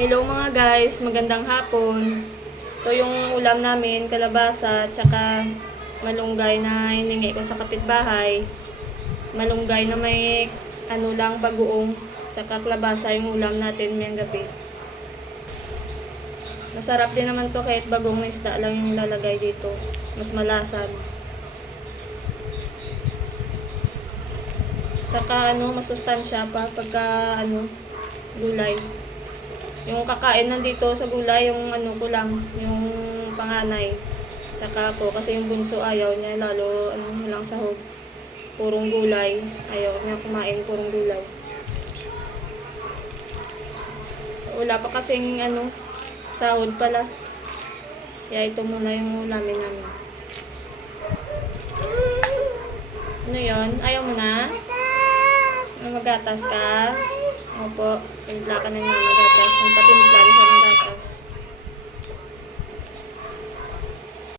Hello mga guys, magandang hapon. Ito yung ulam namin, kalabasa, tsaka malunggay na hiningi ko sa kapitbahay. Malunggay na may ano lang, bagoong, tsaka kalabasa yung ulam natin ngayong gabi. Masarap din naman to kahit bagong na isda lang yung lalagay dito. Mas malasad. Tsaka masustansya pa pagka gulay. Yung kakain nandito sa gulay, yung ko lang, yung panganay. Tsaka ako, kasi yung bunso ayaw niya, lalo lang sahog. Purong gulay. Ayaw niya kumain, purong gulay. Wala pa kasing sahod pala. Kaya ito muna yung ulamin namin. Ano yun? Ayaw mo na? Magatas ka? Opo. Timpla ka na magatas.